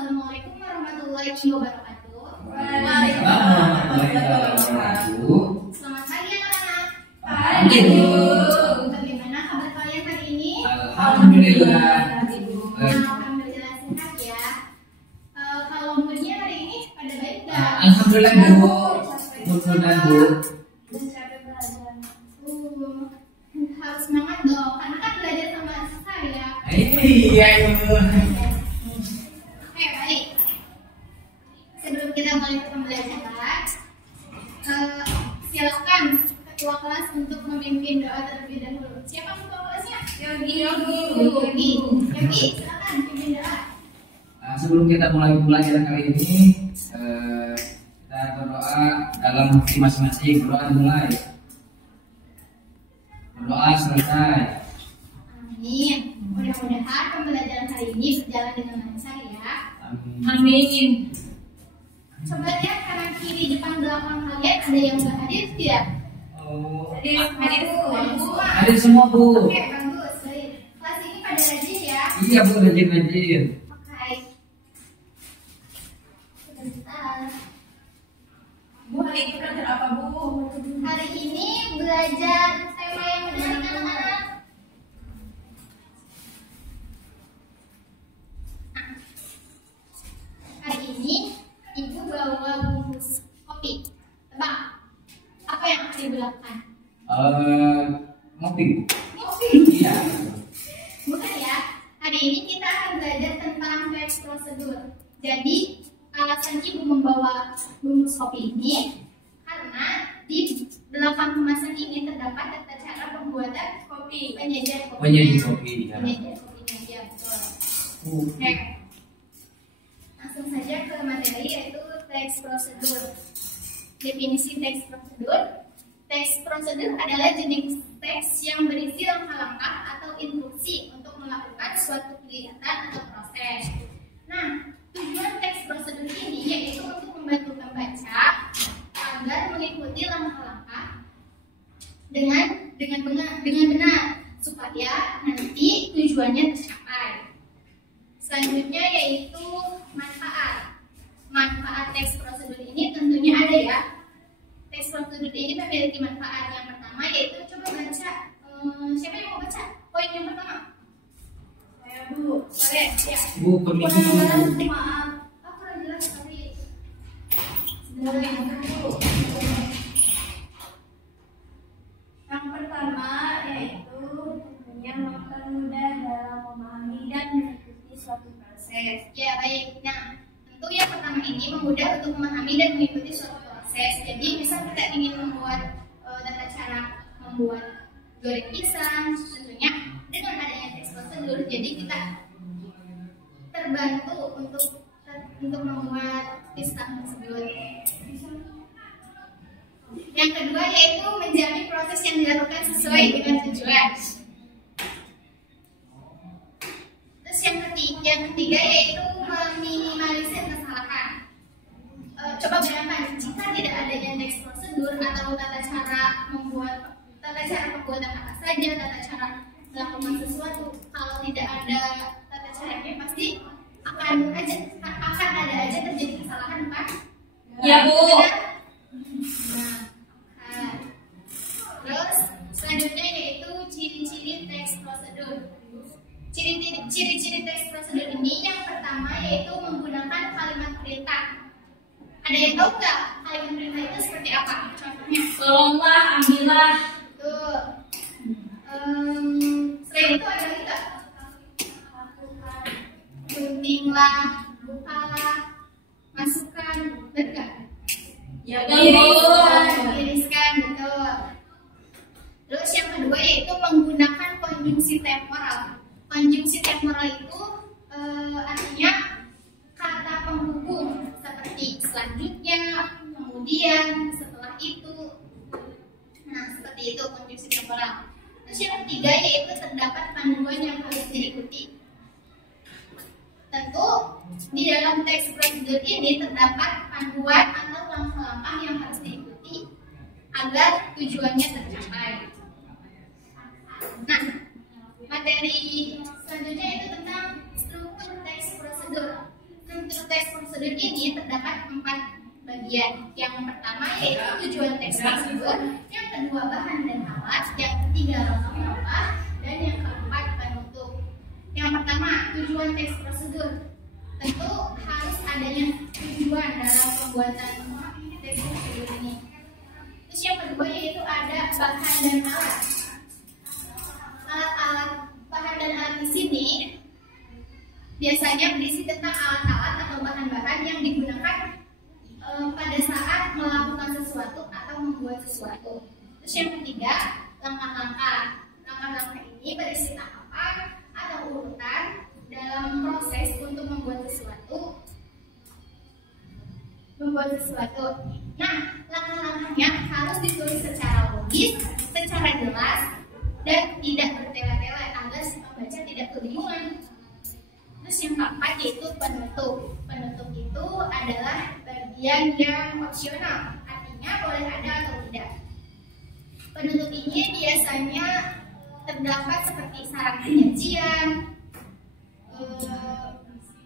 Assalamualaikum warahmatullahi wabarakatuh. Waalaikumsalam warahmatullahi wabarakatuh. Selamat pagi anak-anak. Pagi, Bu. Bagaimana kabar kalian hari ini? Alhamdulillah. Akan berjalan sehat ya. Kalau moodnya hari ini pada baik nggak? Alhamdulillah, Bu. Alhamdulillah, Bu. Harus semangat dong, karena kan belajar sama saya. Iya, Bu. Oke, baik. Sebelum kita mulai pembelajaran, silakan ketua kelas untuk memimpin doa terlebih dahulu. Siapa ketua kelasnya? Yogi. Yogi, silakan pimpin doa. Sebelum kita mulai pembelajaran kali ini, kita berdoa dalam hati masing-masing. Berdoa dimulai. Berdoa selesai. Amin. Mudah-mudahan pembelajaran hari ini berjalan dengan lancar ya. Amin. Coba lihat kanan kiri depan belakang kalian, ada yang nggak hadir tidak? Oh. Hadir semua. Hadir semua, Bu. Oke, bagus. Baik. Kelas ini pada rajin ya. Iya, Bu, rajin-rajin. Oke. Sebentar. Bu, hari ini belajar apa, Bu? Hari ini belajar tema yang menarik anak-anak. Hari ini Ibu bawa bungkus kopi. Tebak, apa yang akan Ibu lakukan? Ngopi. Kopi. Iya. Bukan ya. Hari ini kita akan belajar tentang teks prosedur. Jadi alasan Ibu membawa bungkus kopi ini karena di belakang kemasan ini terdapat tata cara pembuatan kopi. Penyajian kopi. Penyajian kopi, ya. Penyajian kopinya, ya betul. Oke. Langsung saja ke materi yaitu teks prosedur. Definisi teks prosedur. Teks prosedur adalah jenis teks yang berisi langkah-langkah atau instruksi untuk melakukan suatu kegiatan atau proses. Nah, tujuan teks prosedur ini yaitu untuk membantu pembaca agar mengikuti langkah-langkah dengan benar supaya nanti tujuannya tercapai. Selanjutnya yaitu manfaat. Manfaat teks prosedur ini tentunya ada ya. Teks prosedur ini memiliki manfaat. Yang pertama yaitu coba baca. Siapa yang mau baca? Poin yang pertama. Saya, Bu. Boleh, ya. Bu, permisi dulu. Maaf, aku kurang jelas tapi Sebenarnya, sebenarnya. Bu. Yang pertama yaitu tentunya mempermudah dalam memahami dan mengikuti suatu proses. Ya baik. Nah, tentu yang pertama ini memudah untuk memahami dan mengikuti suatu proses. Jadi misal kita ingin membuat tata cara membuat goreng pisang, tentunya dengan adanya teks prosedur, jadi kita terbantu untuk membuat pisang tersebut. Yang kedua yaitu menjamin proses yang dilakukan sesuai dengan tujuan. Terus yang ketiga yaitu meminimalisir kesalahan. Coba bayangkan jika tidak adanya teks prosedur atau tata cara pembuatan apa saja, tata cara melakukan sesuatu, kalau tidak ada tata caranya pasti akan ada aja terjadi kesalahan, kan? Ya, Bu. Nah, terus selanjutnya yaitu ciri-ciri teks prosedur. Ciri-ciri teks prosedur ini yang pertama yaitu menggunakan kalimat perintah. Ada yang tahu nggak kalimat perintah itu seperti apa? Contohnya. Tolonglah, ambillah. Tuh. Selain itu ada lagi nggak? Guntinglah, bukalah, masukkan, benar nggak? Ya, Iriskan, betul. Terus yang kedua yaitu menggunakan konjungsi temporal. Konjungsi temporal itu artinya kata penghubung seperti selanjutnya, kemudian, setelah itu. Nah, seperti itu konjungsi temporal. Terus yang ketiga yaitu terdapat panduan yang harus diikuti. Tentu di dalam teks prosedur ini terdapat panduan atau langkah-langkah yang harus diikuti agar tujuannya tercapai. Nah, materi selanjutnya itu tentang struktur teks prosedur. Untuk teks prosedur ini terdapat 4 bagian. Yang pertama yaitu tujuan teks prosedur, yang kedua bahan dan alat, yang ketiga langkah-langkah, dan yang keempat penutup. Yang pertama, tujuan teks prosedur. Tentu harus adanya tujuan dalam pembuatan teks prosedur ini. Terus yang kedua yaitu ada bahan dan alat. Alat-alat bahan dan alat di sini biasanya berisi tentang alat-alat atau bahan-bahan yang digunakan pada saat melakukan sesuatu atau membuat sesuatu. Terus yang ketiga, langkah-langkah. Langkah-langkah ini berisi tahapan atau urutan dalam proses untuk membuat sesuatu. Nah, langkah-langkahnya harus ditulis secara logis, secara jelas, dan tidak bertele-tele agar si pembaca tidak kebingungan. Terus yang keempat yaitu penutup. Penutup itu adalah bagian yang opsional, artinya boleh ada atau tidak. Penutup ini biasanya terdapat seperti syarat penyajian,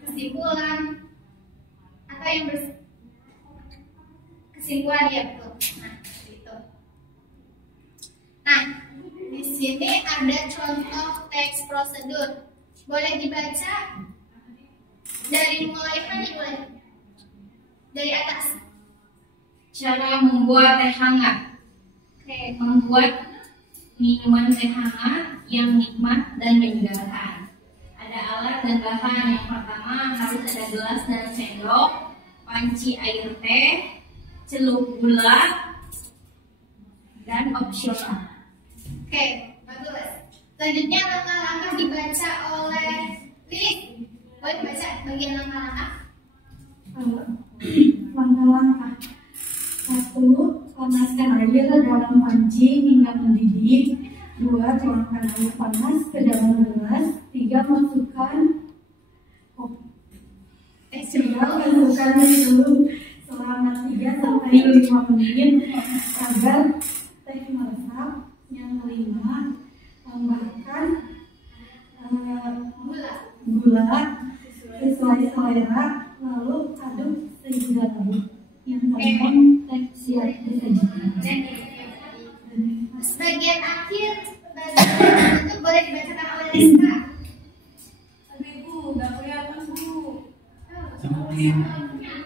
kesimpulan, atau yang kesimpulan ya betul. Nah, itu. Nah, di sini ada contoh teks prosedur. Boleh dibaca dari mulai mana boleh? Dari atas. Cara membuat teh hangat. Oke. Membuat minuman teh hangat yang nikmat dan menyegarkan. Ada alat dan bahan. Yang pertama harus ada gelas dan sendok, panci air teh, celup gula, dan opsional. Oke, bagus. Selanjutnya langkah-langkah dibaca oleh Lilis. Boleh baca bagian langkah-langkah? Langkah-langkah. 1. Panaskan air dalam panci hingga mendidih. 2. Tuangkan air panas ke dalam gelas. 3. Masukkan dulu selama 3 sampai 5 menit agar teh meresap. Yang kelima, tambahkan gula sesuai selera, lalu aduk sehingga larut. Yang keempat, teh siap disajikan. Bagian akhir itu boleh dibacakan oleh Rizka. Aduh ibu, nggak kelihatan bu. Yang kelihatan nggak?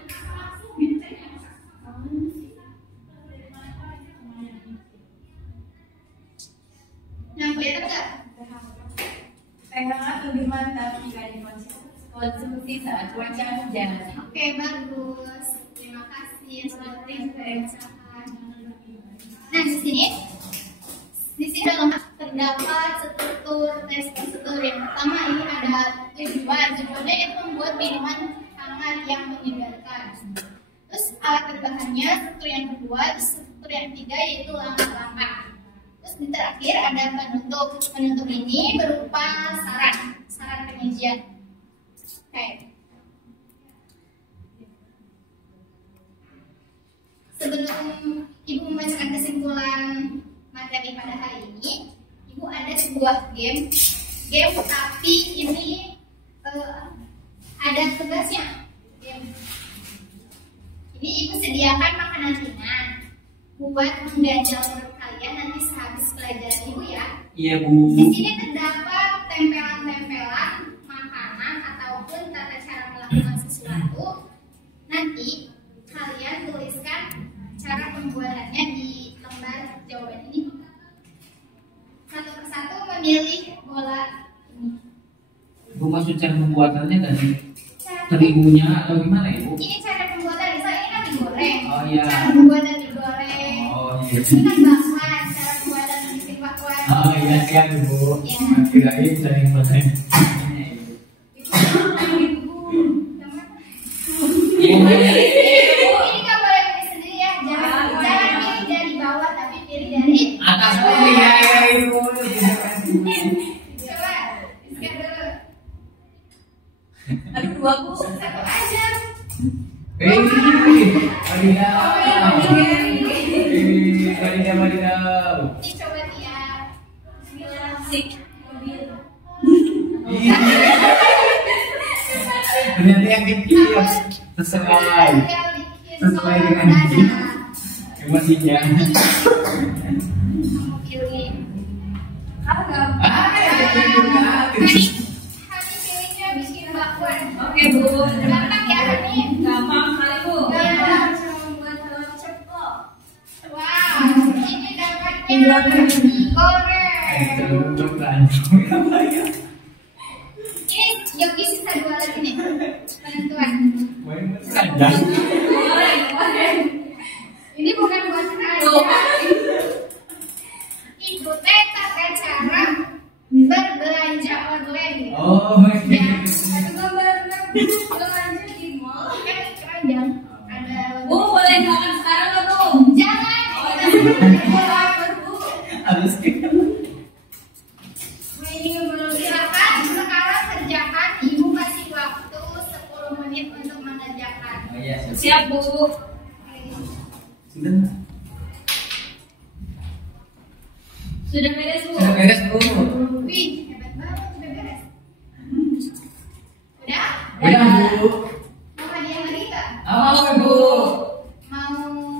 Teh hangat lebih mantap jika dikonsumsi saat cuaca hujan. Oke, bagus. Terima kasih seperti yang sudah dibacakan. Nah, di sini dalam terdapat struktur teks prosedur. Yang pertama ini ada tujuan. Tujuannya itu membuat minuman hangat yang menyegarkan. Terus alat berbahannya, struktur yang kedua, terus struktur yang ketiga yaitu langkah-langkah. Terus di terakhir ada penutup. Penutup ini berupa syarat penyajian. Oke. Sebelum Ibu membacakan kesimpulan materi pada hari ini, Ibu ada sebuah game tapi ini ada tugasnya. Ini Ibu sediakan makanan ringan buat mengganjal perut kalian nanti sehabis pelajaran Ibu ya. Iya Bu. Di sini terdapat tempelan-tempelan makanan ataupun tata cara melakukan sesuatu. Nanti kalian tuliskan cara pembuatannya di lembar jawaban ini. Satu persatu memilih bola ini. Bu maksud cara pembuatannya dari terigunya atau gimana ya Bu? Ini cara pembuatan, misalnya ini kan digoreng. Oh iya. Cara pembuatan digoreng. Oh iya. Ini kan bahan, cara pembuatan bikin bakwan. Oh iya siap Bu. Ya. Kirain dari bahan. Ini nggak boleh pilih sendiri ya, jangan pilih dari bawah tapi pilih dari Atas dulu ya Ibu. coba iskan dulu. Aduh dua bu. Satu aja. Wadidaw. Ini coba dia. Sik. Ternyata yang kecil sesuai dengan emosinya. Pilih. Hani pilihnya bikin bakwan. Oke Bu, Gampang ya Hani? gampang sekali Bu. Gampang, cuma buat telur ceplok. Wow, ini dapatnya goreng. Ini Yogi sisa 2 lagi nih. Penentuan. Ini bukan buat aja. Ibu teh tata cara berbelanja online. Oh, Ya, atau gambar belanja di mall kan keranjang ada. Bu, boleh makan sekarang nggak Bu? Jangan. Kita lapar Bu. harus Silakan sekarang kerjakan. Ibu kasih waktu 10 menit untuk mengerjakan. Oh iya, Siap Bu. sudah. Sudah beres Bu? Sudah beres, Bu. Wih, hebat banget, udah beres. Udah? Udah, Bu. Mau hadiah lagi nggak? Oh, Bu. Mau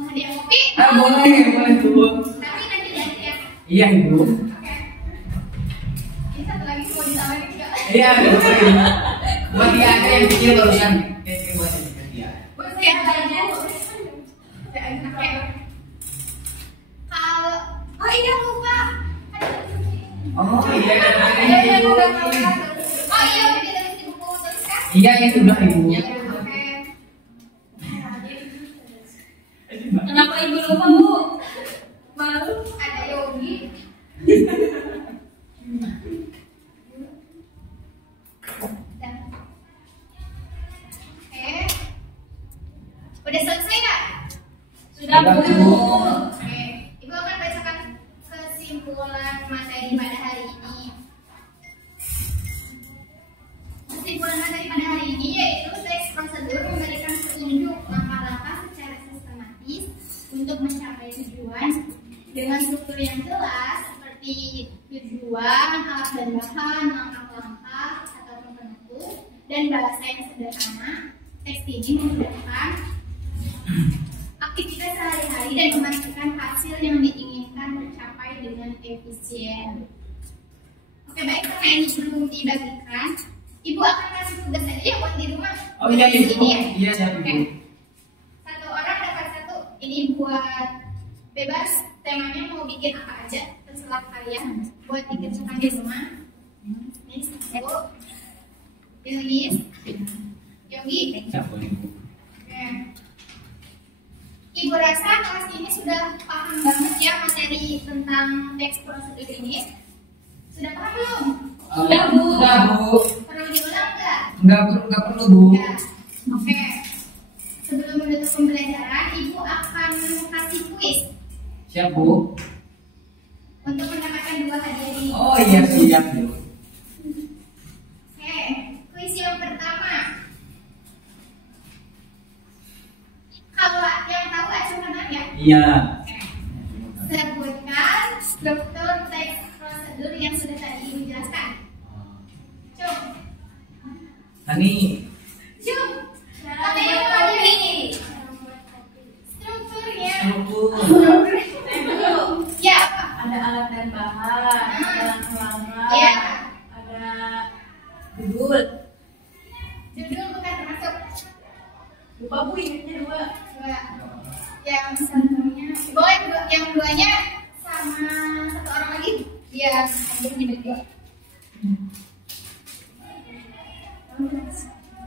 hadiah kopi? Ah, boleh, Bu. Tapi nanti jangan ya. Iya, Ibu. Oke. Ini satu lagi mau ditawarin nggak? Iya, Bu. Buat dia aja yang kecil barusan. Oke, buat dia. Buat siapa aja? Oke. Kalau oh iya lupa. Oh, iya. Oh iya udah ditulis di buku tulis kan? Iya, itu udah, Ibu. Oke. Kenapa Ibu lupa Bu? Baru ada Yogi. Dah. Oke. Udah selesai nggak? Sudah Sudah, Bu. Bu. Oke. Ibu akan bacakan kesimpulan materi pada hari ini. Kesimpulan materi pada hari ini yaitu teks prosedur memberikan petunjuk langkah-langkah secara sistematis untuk mencapai tujuan dengan struktur yang jelas seperti tujuan, alat dan bahan, langkah-langkah atau penentu, dan bahasa yang sederhana. Teks ini memudahkan aktivitas sehari-hari dan memastikan hasil yang diinginkan tercapai dengan efisien. Oke baik, karena ini belum dibagikan, Ibu akan kasih tugas aja ya buat di rumah. Oh iya, Ibu. Ini ya? Iya, siap, Oke. Ibu. Satu orang dapat satu. Ini buat bebas. Temanya mau bikin apa aja terserah kalian. Buat dikerjakan di rumah. Ini satu. Yogi. Yogi. Siap, Ibu. Oke. Ibu rasa kelas ini sudah paham banget ya materi tentang teks prosedur ini. Sudah paham belum? Sudah, Bu. Sudah, Bu. Perlu diulang nggak? Enggak perlu, Bu. Ya. Oke. Sebelum menutup pembelajaran, Ibu akan kasih kuis Siap, Bu. untuk mendapatkan 2 hadiah ini. Oh iya, siap, Bu. Oke, kuis yang pertama. Kalau yang tahu acuan tangan ya. Iya. Sebutkan struktur teks prosedur yang sudah tadi Ibu jelaskan. Cum. Hani. Cum. Apa yang tadi ini? Strukturnya. Struktur. Ya, apa? Ada alat dan bahan, ada langkah-langkah, Ya. ada judul. Judul bukan termasuk. Lupa Bu, ingatnya 2. Dua. Yang satunya boleh yang 2-nya sama satu orang lagi biar ada dibagi 2.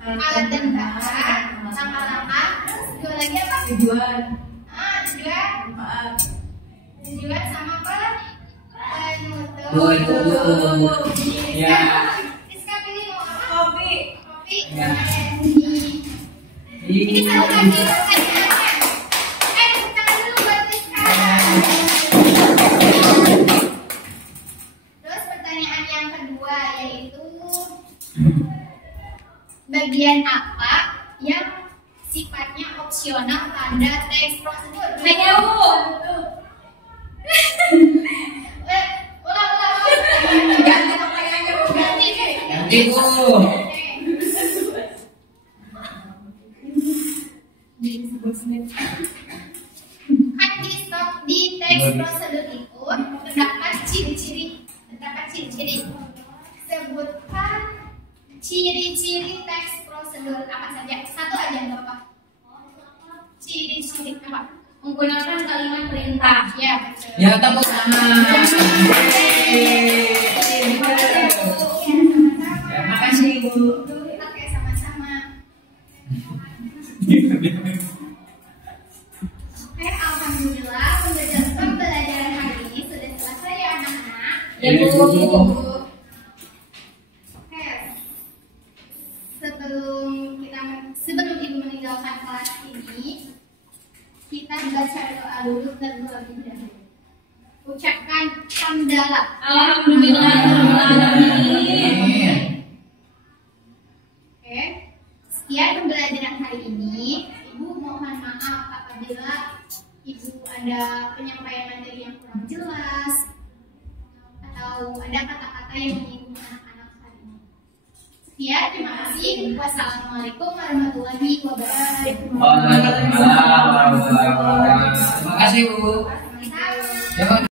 Alat dan bahan, langkah-langkah, terus 2 lagi apa? Tujuan, Tujuan, manfaat. tujuan sama apa? Penutup. Ya. Rizka pilih mau apa? Kopi. Kopi. Ya. Ini satu lagi pertanyaannya. Tepuk tangan dulu buat Rizka. Terus pertanyaan yang kedua yaitu bagian apa yang sifatnya opsional pada teks prosedur? Hanya Bu. Ulang. Ganti. Ganti, Bu. Kan di stop di teks prosedur itu terdapat ciri-ciri. Sebutkan ciri-ciri teks prosedur apa saja? Satu aja nggak apa-apa. Ciri-ciri apa? Menggunakan kalimat perintah. Ya, betul. Ya, tepuk tangan. Ya, makasih Bu. Oke, sama-sama. Oke, alhamdulillah pembelajaran hari ini sudah selesai ya anak-anak. Ya, Bu. Oke, sebelum ibu meninggalkan kelas ini, kita baca doa dulu terlebih dahulu. Ucapkan hamdalah. Alhamdulillahirobbilalamin. Oke, sekian pembelajaran hari ini. Ibu mohon maaf apabila ibu ada penyampaian materi yang kurang jelas atau ada kata-kata yang menyinggung anak-anak hari ini. Sekian, terima kasih. Wassalamualaikum warahmatullahi wabarakatuh. Waalaikumsalam warahmatullahi wabarakatuh. Terima kasih Bu.